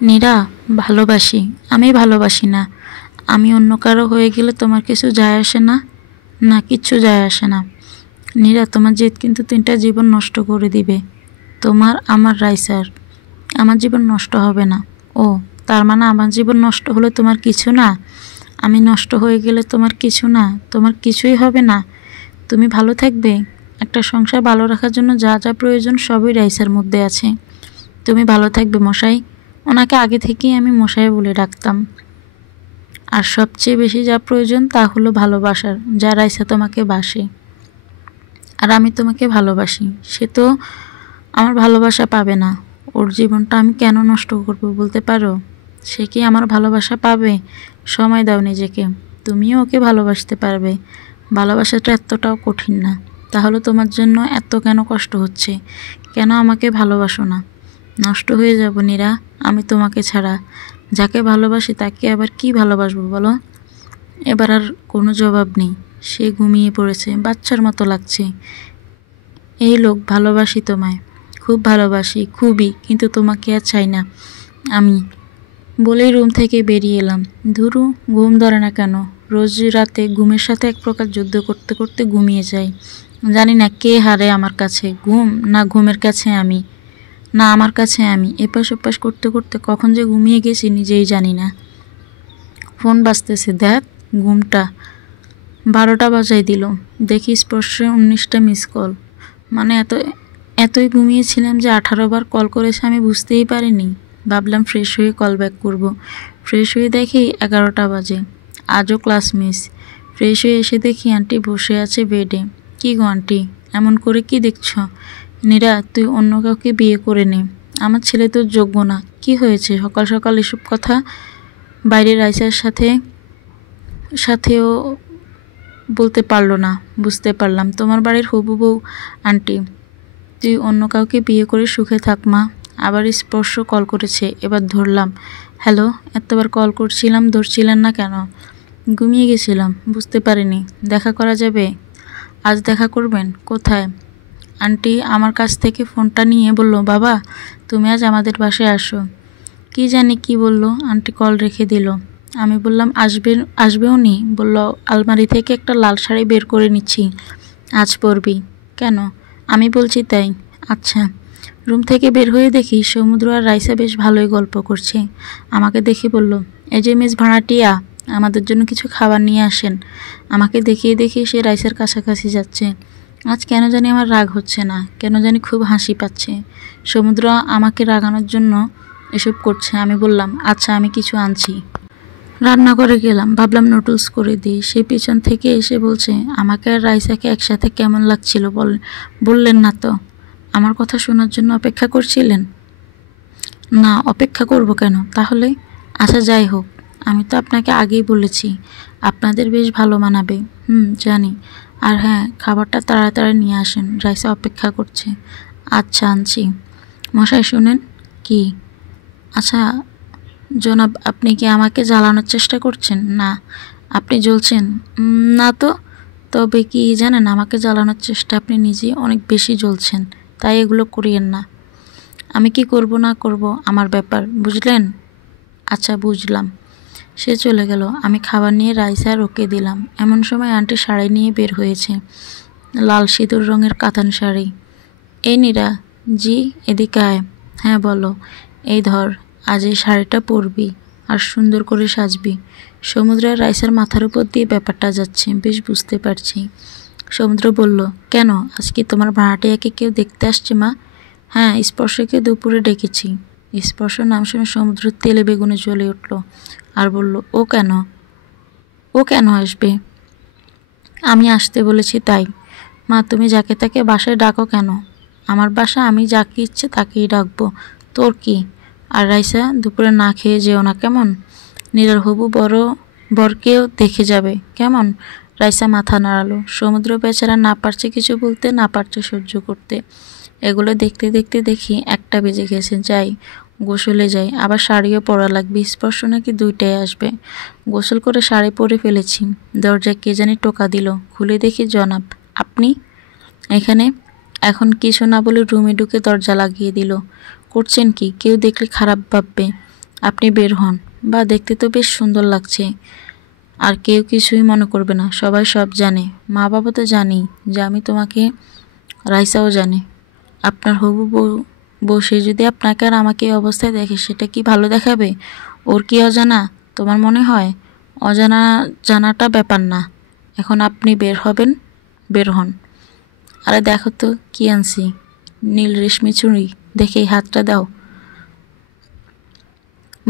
নীরা, ভালোবাসি। আমি ভালোবাসি না। আমি অন্য কারো হয়ে গেলে তোমার কিছু যায় আসে না? না, কিচ্ছু যায় আসে না। নীরা, তোমার জেদ কিন্তু 3টা জীবন নষ্ট করে দিবে। তোমার, আমার, রাইসার। আমার জীবন নষ্ট হবে না। ও, তার মানে আমার জীবন নষ্ট হলে তোমার কিছু না? আমি নষ্ট হয়ে গেলে তোমার কিছু না? তোমার কিছুই হবে না? তুমি ভালো থাকবে? একটা সংসার ভালো রাখার জন্য যা যা প্রয়োজন সবই রাইসার মধ্যে আছে। তুমি ভালো থাকবে মশাই। ওনাকে আগে থেকেই আমি মশাই বলে ডাকতাম। আর সবচেয়ে বেশি যা প্রয়োজন তা হলো ভালোবাসার, যা রাইসা তোমাকে বাসে। আর আমি তোমাকে ভালোবাসি। সে তো আমার ভালোবাসা পাবে না। ওর জীবনটা আমি কেন নষ্ট করব বলতে পারো? সে কি আমার ভালোবাসা পাবে? সময় দাও নিজেকে। তুমিও ওকে ভালোবাসতে পারবে। ভালোবাসাটা এতটাও কঠিন না। তাহলে তোমার জন্য এত কেন কষ্ট হচ্ছে? কেন আমাকে ভালোবাসো না? নষ্ট হয়ে যাব নীরা, আমি তোমাকে ছাড়া। যাকে ভালোবাসি তাকে আবার কি ভালোবাসবো বলো? এবার আর কোনো জবাব নেই। সে ঘুমিয়ে পড়েছে। বাচ্চার মতো লাগছে। এই লোক, ভালোবাসি তোমায়, খুব ভালোবাসি, খুবই, কিন্তু তোমাকে আর চাই না আমি। বলেই রুম থেকে বেরিয়ে এলাম। ধুরু, ঘুম ধরে না কেন? রোজ রাতে ঘুমের সাথে এক প্রকার যুদ্ধ করতে করতে ঘুমিয়ে যাই। জানি না কে হারে আমার কাছে, ঘুম না ঘুমের কাছে আমি, না আমার কাছে আমি। এপাশ ওপাশ করতে করতে কখন যে ঘুমিয়ে গেছি নিজেই জানি না। ফোন বাজতেছে, দেখ ঘুমটা। 12টা বাজাই দিল। দেখি স্পর্শে 19টা মিস কল। মানে এতই ঘুমিয়েছিলাম যে 18 বার কল করেছে আমি বুঝতেই পারিনি। ভাবলাম ফ্রেশ হয়ে কল ব্যাক করব। ফ্রেশ হয়ে দেখি 11টা বাজে। আজও ক্লাস মিস। ফ্রেশ হয়ে এসে দেখি আন্টি বসে আছে বেডে। কি গো আন্টি, এমন করে কি দেখছ? নীরা, তুই অন্য কাউকে বিয়ে করে নে। আমার ছেলে তো যোগ্য না। কি হয়েছে সকাল সকাল এসব কথা? বাইরে রাইসার সাথেও বলতে পারলো না। বুঝতে পারলাম তোমার বাড়ির হবু বউ আন্টি। তুই অন্য কাউকে বিয়ে করে সুখে থাক মা। আবার স্পর্শ কল করেছে, এবার ধরলাম। হ্যালো, এতবার কল করছিলাম, ধরছিলেন না কেন? ঘুমিয়ে গেছিলাম, বুঝতে পারিনি। দেখা করা যাবে? আজ দেখা করবেন? কোথায়? আন্টি আমার কাছ থেকে ফোনটা নিয়ে বলল, বাবা তুমি আজ আমাদের বাসায় আসো। কি জানি কি বলল, আন্টি কল রেখে দিল। আমি বললাম আসবেও নি। বলল, আলমারি থেকে একটা লাল শাড়ি বের করে নিচ্ছি, আজ পরবি। কেন? আমি বলছি তাই। আচ্ছা। রুম থেকে বের হয়ে দেখি সমুদ্র আর রাইসা বেশ ভালোই গল্প করছে। আমাকে দেখে বলল, এই যে মিস ভাড়াটিয়া, আমাদের জন্য কিছু খাবার নিয়ে আসেন। আমাকে দেখিয়ে দেখিয়ে সে রাইসার কাছাকাছি যাচ্ছে। আজ কেন জানি আমার রাগ হচ্ছে না, কেন জানি খুব হাসি পাচ্ছে। সমুদ্র আমাকে রাগানোর জন্য এসব করছে। আমি বললাম, আচ্ছা আমি কিছু আনছি। রান্নাঘরে গেলাম, ভাবলাম নুডলস করে দিই। সে পিছন থেকে এসে বলছে, আমাকে আর রাইসাকে একসাথে কেমন লাগছিল বললেন না তো? আমার কথা শোনার জন্য অপেক্ষা করছিলেন? না, অপেক্ষা করব কেন তাহলে? আচ্ছা যাই হোক, আমি তো আপনাকে আগেই বলেছি আপনাদের বেশ ভালো মানাবে। জানি। আর হ্যাঁ, খাবারটা তাড়াতাড়ি নিয়ে আসেন, রাইসা অপেক্ষা করছে। আচ্ছা আনছি। মশাই শুনেন। কি? আচ্ছা জনাব, আপনি কি আমাকে জ্বালানোর চেষ্টা করছেন? না। আপনি জ্বলছেন? না তো। তবে কি জানেন, আমাকে জ্বালানোর চেষ্টা আপনি নিজেই অনেক বেশি জ্বলছেন, তাই এগুলো করিয়েন না। আমি কি করব না করব আমার ব্যাপার, বুঝলেন? আচ্ছা বুঝলাম। সে চলে গেল। আমি খাবার নিয়ে রাইসা ওকে দিলাম। এমন সময় আন্টি শাড়ি নিয়ে বের হয়েছে, লাল সিঁদুর রঙের কাতান শাড়ি। এই নীরা। জি, এদিকে আয়। হ্যাঁ বলো। এই ধর, আজ এই শাড়িটা পরবি আর সুন্দর করে সাজবি। সমুদ্রের রাইসার মাথার উপর দিয়ে ব্যাপারটা যাচ্ছে, বেশ বুঝতে পারছি। সমুদ্র বলল, কেন, আজ কি তোমার ভাড়াটিয়াকে কেউ দেখতে আসছে মা? হ্যাঁ, স্পর্শকে দুপুরে ডেকেছি। স্পর্শ নাম শুনে সমুদ্র তেলে বেগুনে জ্বলে উঠল আর বলল, ও কেন? ও কেন আসবে? আমি আসতে বলেছি তাই। মা, তুমি যাকে তাকে বাসায় ডাকো কেন? আমার বাসা, আমি যাকে ইচ্ছে তাকেই ডাকবো। তোর কি? আর রাইসা, দুপুরে না খেয়ে যেও না কেমন? নীরার হবু বরকেও দেখে যাবে কেমন? রাইসা মাথা নাড়ালো। সমুদ্র বেচারা না পারছে কিছু বলতে, না পারছে সহ্য করতে। এগুলো দেখতে দেখতে দেখি 1টা বেজে গেছে। যাই, গোসলে যাই। আবার শাড়িও পরা লাগবে। স্পর্শ নাকি 2টায় আসবে। গোসল করে শাড়ি পরে ফেলেছি। দরজায় কে জানি টোকা দিল। খুলে দেখি জনাব। আপনি এখানে? এখন কিছু না বলে রুমে ঢুকে দরজা লাগিয়ে দিল। করছেন কি? কেউ দেখলে খারাপ ভাববে। আপনি বের হন। বা দেখতে তো বেশ সুন্দর লাগছে। আর কেউ কিছুই মনে করবে না, সবাই সব জানে। মা বাবা তো জানেই যে আমি তোমাকে, রাইসাও জানে। আপনার হবু বউ বসে যদি আপনাকে আর আমাকে এই অবস্থায় দেখে, সেটা কি ভালো দেখাবে? ওর কি অজানা তোমার মনে হয়? অজানা জানাটা ব্যাপার না। এখন আপনি বের হবেন, বের হন। আরে দেখো তো কি আনছি, নীল রেশমি চুড়ি, দেখে এই হাতটা দাও।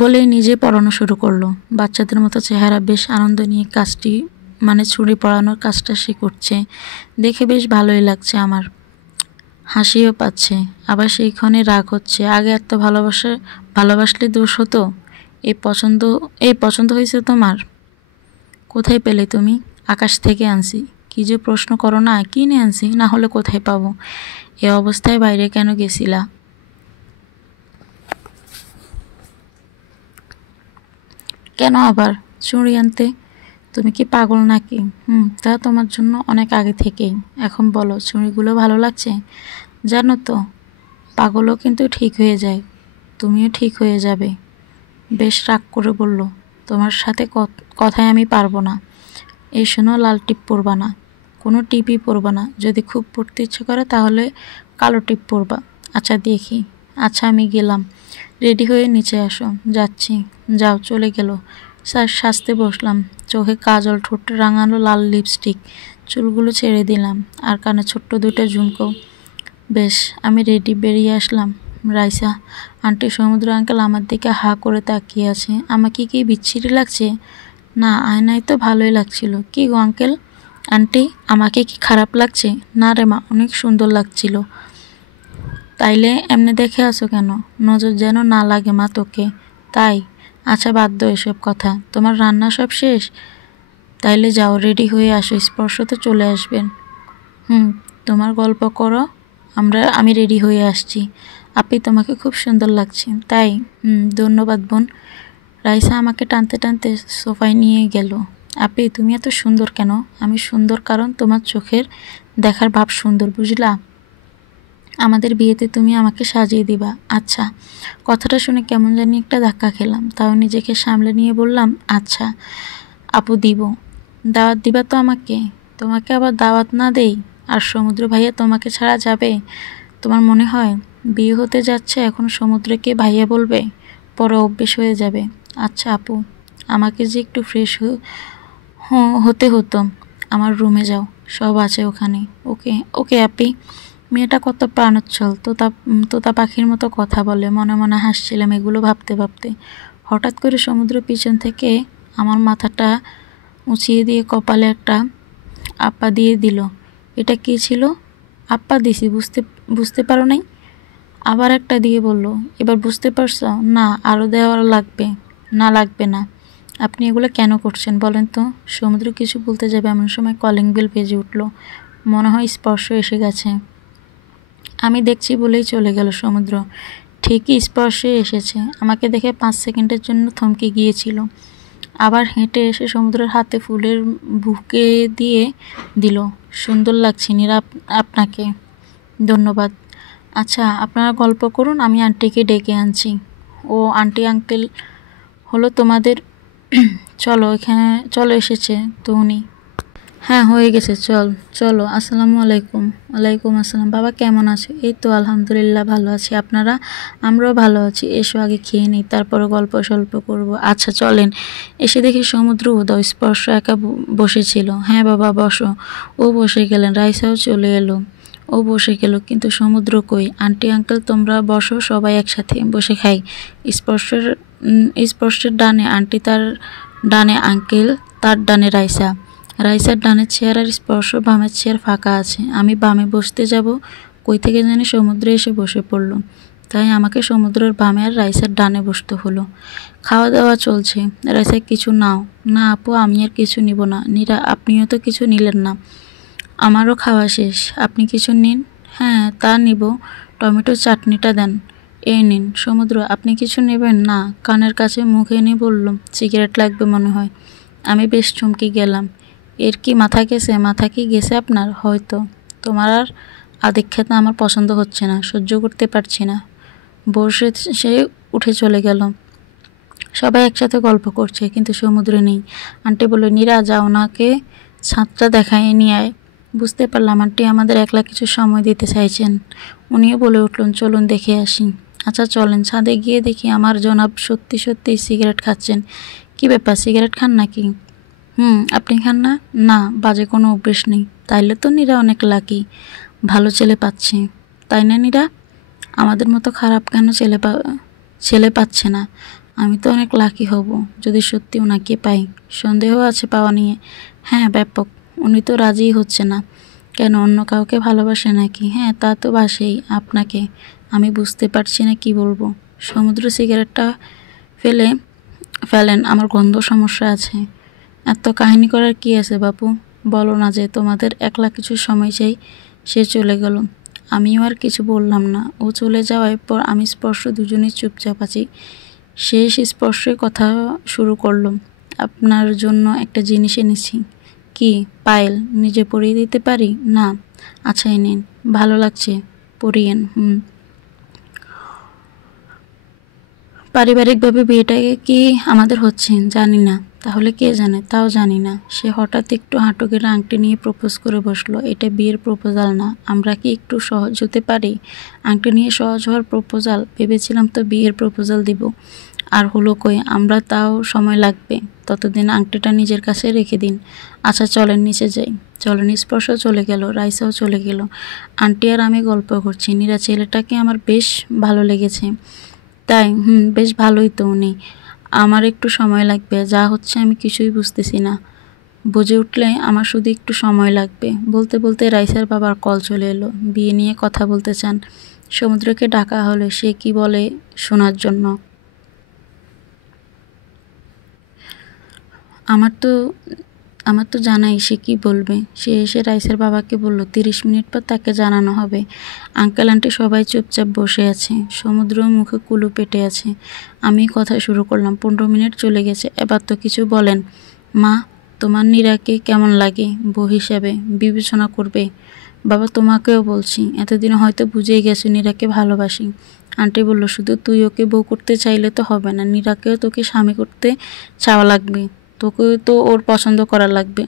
বলেই নিজে পড়ানো শুরু করলো। বাচ্চাদের মতো চেহারা, বেশ আনন্দ নিয়ে কাজটি, মানে চুড়ি পরানোর কাজটা সে করছে। দেখে বেশ ভালোই লাগছে আমার, হাসিও পাচ্ছে। আবার সেইখানে রাগ হচ্ছে। আগে এত ভালোবাসলে দোষ হতো? এই পছন্দ হয়েছে তোমার? কোথায় পেলে তুমি? আকাশ থেকে আনছি। কি যে প্রশ্ন করো না, কিনে আনছি, না হলে কোথায় পাবো? এ অবস্থায় বাইরে কেন গেছিলা? কেন আবার চুড়ি আনতে? তুমি কি পাগল নাকি? তা তোমার জন্য অনেক আগে থেকেই। এখন বলো, চুড়িগুলো ভালো লাগছে? জানো তো, পাগলও কিন্তু ঠিক হয়ে যায়। তুমিও ঠিক হয়ে যাবে। বেশ রাগ করে বলল, তোমার সাথে কথায় আমি পারবো না। এই শোনো, লাল টিপ পরবা না, কোনো টিপই পরবা না। যদি খুব পড়তে ইচ্ছে করে তাহলে কালো টিপ পরবা। আচ্ছা দেখি। আচ্ছা আমি গেলাম, রেডি হয়ে নিচে আসো। যাচ্ছি। যাও। চলে গেল। স্যার সাজতে বসলাম। চোখে কাজল, ঠোঁটে রাঙানো লাল লিপস্টিক, চুলগুলো ছেড়ে দিলাম, আর কানে ছোট্ট দুটো ঝুমকো। বেশ, আমি রেডি, বেরিয়ে আসলাম। রাইসা আন্টি, সমুদ্র আঙ্কেল আমার দিকে হা করে তাকিয়ে আছে। আমাকে কি বিচ্ছিরি লাগছে? না, আয়নায় তো ভালোই লাগছিল। কি গো আঙ্কেল আন্টি, আমাকে কি খারাপ লাগছে? না রে মা, অনেক সুন্দর লাগছিল। তাইলে এমনি দেখে আছো কেন? নজর যেন না লাগে মা তোকে, তাই। আচ্ছা বাদ দাও এসব কথা। তোমার রান্না সব শেষ? তাইলে যাও, রেডি হয়ে আসো, স্পর্শ তো চলে আসবেন। তোমার গল্প করো, আমি রেডি হয়ে আসছি। আপনি, তোমাকে খুব সুন্দর লাগছে। তাই? ধন্যবাদ বোন। রাইসা আমাকে টানতে টানতে সোফায় নিয়ে গেল। আপি, তুমি এত সুন্দর কেন? আমি সুন্দর কারণ তোমার চোখের দেখার ভাব সুন্দর, বুঝলা? আমাদের বিয়েতে তুমি আমাকে সাজিয়ে দিবা। আচ্ছা। কথাটা শুনে কেমন জানি একটা ধাক্কা খেলাম, তাও নিজেকে সামলে নিয়ে বললাম, আচ্ছা আপু, দিব। দাওয়াত দিবা তো আমাকে? তোমাকে আবার দাওয়াত না দেই? আর সমুদ্র ভাইয়া তোমাকে ছাড়া যাবে? তোমার মনে হয় বিয়ে হতে যাচ্ছে, এখন সমুদ্রকে ভাইয়া বলবে? পরে অভ্যেস হয়ে যাবে। আচ্ছা আপু, আমাকে যে একটু ফ্রেশ হতে হতো। আমার রুমে যাও, সব আছে ওখানে। ওকে ওকে আপি। মেয়েটা কত প্রাণোচ্ছল, তোতা তোতা পাখির মতো কথা বলে। মনে মনে হাসছিলাম এগুলো ভাবতে ভাবতে। হঠাৎ করে সমুদ্র পিছন থেকে আমার মাথাটা উঁচিয়ে দিয়ে কপালে একটা আপ্পা দিয়ে দিল। এটা কি ছিল? আপ্পা দিছি, বুঝতে পারো নাই? আবার একটা দিয়ে বলল, এবার বুঝতে পারছো? না, আরও দেওয়া লাগবে। না, লাগবে না। আপনি এগুলো কেন করছেন বলেন তো? সমুদ্র কিছু বলতে যাবে এমন সময় কলিং বেল বেজে উঠল। মনে হয় স্পর্শ এসে গেছে। আমি দেখছি বলেই চলে গেল সমুদ্র। ঠিকই স্পর্শে এসেছে। আমাকে দেখে 5 সেকেন্ডের জন্য থমকে গিয়েছিল। আবার হেঁটে এসে সমুদ্রের হাতে ফুলের বুকে দিয়ে দিল। সুন্দর লাগছে নীরা আপনাকে। ধন্যবাদ। আচ্ছা আপনারা গল্প করুন, আমি আন্টিকে ডেকে আনছি। ও আন্টি আঙ্কেল হলো তোমাদের? চলো এখানে, চলো এসেছে তো উনি। হ্যাঁ হয়ে গেছে, চলো। আসসালামু আলাইকুম। ওয়ালাইকুম আসসালাম। বাবা কেমন আছো? এই তো আলহামদুলিল্লাহ ভালো আছি। আপনারা? আমরাও ভালো আছি। এসো আগে খেয়ে নিই, তারপরে গল্প সল্প করবো। আচ্ছা চলেন। এসে দেখি সমুদ্র উদয় স্পর্শ একা বসেছিল। হ্যাঁ বাবা বসো। ও বসে গেলেন। রাইসাও চলে এলো। ও বসে গেল, কিন্তু সমুদ্র কই? আন্টি আঙ্কেল তোমরা বসো, সবাই একসাথে বসে খাই। স্পর্শের ডানে আন্টি, তার ডানে আঙ্কেল, তার ডানে রাইসা। রাইসার ডানের চেয়ার আর স্পর্শ বামের চেয়ার ফাঁকা আছে। আমি বামে বসতে যাব, কই থেকে জানি সমুদ্রে এসে বসে পড়ল। তাই আমাকে সমুদ্রের বামে আর রাইসার ডানে বসতে হলো। খাওয়া দাওয়া চলছে। রাইসা, কিছু নাও। না আপু, আমি আর কিছু নিব না। নীরা, আপনিও তো কিছু নিলেন না। আমারও খাওয়া শেষ, আপনি কিছু নিন। হ্যাঁ তা নিব, টমেটো চাটনিটা দেন। এই নিন। সমুদ্র, আপনি কিছু নেবেন? না। কানের কাছে মুখ এনে বলল, সিগারেট লাগবে মনে হয়। আমি বেশ চমকে গেলাম। এর কি মাথা গেছে? মাথা কি গেছে আপনার? হয়তো। তোমার আর আদিক্ষেতা আমার পছন্দ হচ্ছে না, সহ্য করতে পারছি না। বসে সে উঠে চলে গেল। সবাই একসাথে গল্প করছে কিন্তু সমুদ্র নেই। আন্টি বলল, নীরা যা ওনাকে ছাদটা দেখায় নিয়ে আয়। বুঝতে পারলাম আন্টি আমাদের একলা কিছু সময় দিতে চাইছেন। উনিও বলে উঠলেন, চলুন দেখে আসি। আচ্ছা চলেন। ছাদে গিয়ে দেখি আমার জনাব সত্যি সত্যি সিগারেট খাচ্ছেন। কি ব্যাপার, সিগারেট খান নাকি? আপনি খান না? না, বাজে কোনো অভ্যেস নেই। তাইলে তো নীরা অনেক লাকি, ভালো ছেলে পাচ্ছে। তাই না নীরা? আমাদের মতো খারাপ কেন ছেলে পাচ্ছে না? আমি তো অনেক লাকি হব যদি সত্যি ওনাকে পাই। সন্দেহ আছে পাওয়া নিয়ে? হ্যাঁ, ব্যাপক। উনি তো রাজিই হচ্ছে না। কেন, অন্য কাউকে ভালোবাসে নাকি? হ্যাঁ, তা তো বাসেই আপনাকে। আমি বুঝতে পারছি না কি বলবো। সমুদ্র সিগারেটটা ফেলেন, আমার গন্ধ সমস্যা আছে। এত কাহিনী করার কি আছে বাপু? বলো না যে তোমাদের একলা কিছু সময় চাই। সে চলে গেল। আমিও আর কিছু বললাম না। ও চলে যাওয়ার পর আমি স্পর্শ দুজনেই চুপচাপ আছি। শেষ স্পর্শে কথা শুরু করলাম। আপনার জন্য একটা জিনিস এনেছি। কি? পায়েল। নিজে পরিয়ে দিতে পারি? না। আচ্ছা এই নিন, ভালো লাগছে, পরিয়েন। পারিবারিকভাবে বিয়েটা কি আমাদের হচ্ছে জানি না। তাহলে কে জানে? তাও জানি না। সে হঠাৎ একটু হাঁটু গেড়ে আংটি নিয়ে প্রপোজ করে বসলো। এটা বিয়ের প্রপোজাল না। আমরা কি একটু সহজ হতে পারি? আংটি নিয়ে সহজ হওয়ার প্রপোজাল? ভেবেছিলাম তো বিয়ের প্রপোজাল দিব। আর হলো কই, আমরা তাও সময় লাগবে। ততদিন আংটিটা নিজের কাছে রেখে দিন। আচ্ছা চলেন নিচে যাই। চলেন। স্পর্শ চলে গেল, রাইসাও চলে গেল। আন্টি আর আমি গল্প করছি। নীরা ছেলেটাকে আমার বেশ ভালো লেগেছে। তাই? বেশ ভালোই তো উনি। আমার একটু সময় লাগবে। যা হচ্ছে আমি কিছুই বুঝতেছি না। বুঝে উঠলে আমার শুধু একটু সময় লাগবে। বলতে বলতে রাইসার বাবার কল চলে এলো। বিয়ে নিয়ে কথা বলতে চান। সমুদ্রকে ডাকা হলো সে কি বলে শোনার জন্য। আমার তো জানাই সে কি বলবে। সে এসে রাইসার বাবাকে বলল 30 মিনিট পর তাকে জানানো হবে। আঙ্কেল আন্টি সবাই চুপচাপ বসে আছে। সমুদ্র মুখে কুলু পেটে আছে। আমি কথা শুরু করলাম। 15 মিনিট চলে গেছে, এবার তো কিছু বলেন। মা, তোমার নীরাকে কেমন লাগে? বউ হিসাবে বিবেচনা করবে। বাবা, তোমাকেও বলছি, এতদিন হয়তো বুঝেই গেছো নীরাকে ভালোবাসি। আন্টি বলল, শুধু তুই ওকে বউ করতে চাইলে তো হবে না, নীরাকেও তোকে স্বামী করতে চাওয়া লাগবে। তোকে তো ওর পছন্দ করা লাগবে।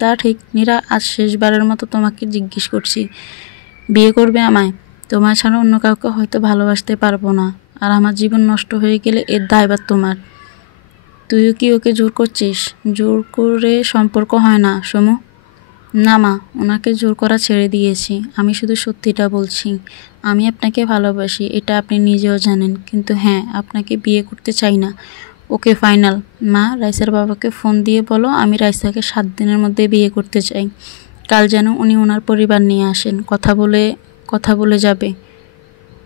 তা ঠিক। নীরা, আজ শেষবারের মতো তোমাকে জিজ্ঞেস করছি, বিয়ে করবে আমায়? তোমার ছাড়া অন্য কাউকে হয়তো ভালোবাসতে পারবো না। আর আমার জীবন নষ্ট হয়ে গেলে এর দায়ভার তোমার। তুইও কি ওকে জোর করছিস? জোর করে সম্পর্ক হয় না সমু। না মা, ওনাকে জোর করা ছেড়ে দিয়েছি। আমি শুধু সত্যিটা বলছি। আমি আপনাকে ভালোবাসি, এটা আপনি নিজেও জানেন। কিন্তু হ্যাঁ, আপনাকে বিয়ে করতে চাই না। ওকে, ফাইনাল। মা, রাইসার বাবাকে ফোন দিয়ে বলো আমি রাইসাকে 7 দিনের মধ্যে বিয়ে করতে চাই। কাল যেন উনি ওনার পরিবার নিয়ে আসেন। কথা বলে যাবে।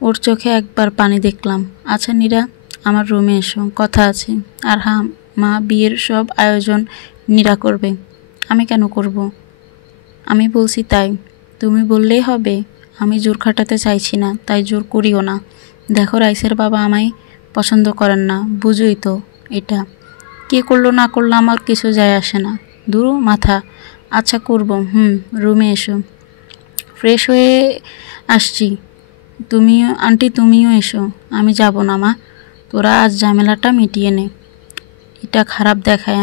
ওর চোখে একবার পানি দেখলাম। আচ্ছা নীরা, আমার রুমে এসো, কথা আছে। আর হ্যাঁ মা, বিয়ের সব আয়োজন নীরা করবে। আমি কেন করব? আমি বলছি তাই। তুমি বললেই হবে? আমি জোর খাটাতে চাইছি না, তাই জোর করিও না। দেখো, রাইসের বাবা আমায় পছন্দ করেন না, বুঝোই তো এটা। কে করলো না করলো আমার কিছু যায় আসে না। দূর মাথা। আচ্ছা করব। রুমে এসো, ফ্রেশ হয়ে আসছি। তুমিও এসো। আমি যাব না মা, তোরা আজ ঝামেলাটা মিটিয়ে নে। এটা খারাপ দেখায়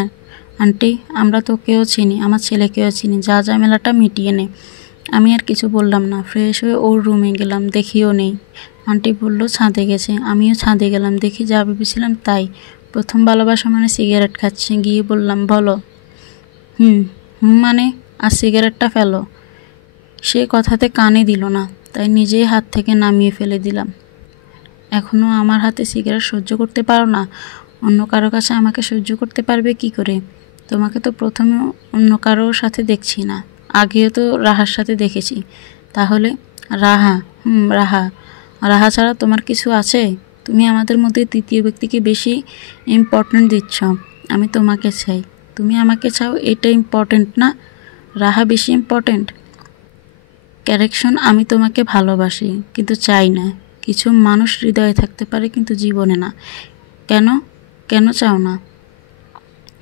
আন্টি, আমরা তোকেও চিনি, আমার ছেলেকেও চিনি। যা ঝামেলাটা মিটিয়ে নে। আমি আর কিছু বললাম না। ফ্রেশ হয়ে ওর রুমে গেলাম, দেখিও নেই। আন্টি বলল ছাদে গেছে। আমিও ছাদে গেলাম, দেখি যা ভেবেছিলাম তাই। প্রথম ভালোবাসা মানে সিগারেট খাচ্ছে। গিয়ে বললাম, বলো। মানে আর সিগারেটটা ফেলো। সে কথাতে কানে দিল না, তাই নিজেই হাত থেকে নামিয়ে ফেলে দিলাম। এখনও আমার হাতে সিগারেট সহ্য করতে পারো না? অন্য কারো কাছে আমাকে সহ্য করতে পারবে কি করে? তোমাকে তো প্রথমে অন্য কারোর সাথে দেখছি না, আগেও তো রাহার সাথে দেখেছি। তাহলে রাহা? রাহা। রাহা ছাড়া তোমার কিছু আছে? তুমি আমাদের মধ্যে তৃতীয় ব্যক্তিকে বেশি ইম্পর্ট্যান্ট দিচ্ছ। আমি তোমাকে চাই, তুমি আমাকে চাও, এটা ইম্পর্ট্যান্ট না? রাহা বেশি ইম্পর্ট্যান্ট? ক্যারেকশন, আমি তোমাকে ভালোবাসি কিন্তু চাই না। কিছু মানুষ হৃদয়ে থাকতে পারে কিন্তু জীবনে না। কেন? কেন চাও না?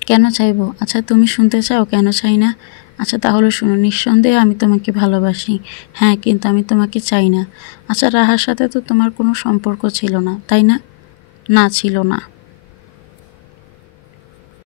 কেন চাইবো? আচ্ছা তুমি শুনতে চাও কেন চাই না? আচ্ছা তাহলে শুনো। নিঃসন্দেহে আমি তোমাকে ভালোবাসি। হ্যাঁ, কিন্তু আমি তোমাকে চাই না। আচ্ছা, রাহার সাথে তো তোমার কোনো সম্পর্ক ছিল না, তাই না? না, ছিল না।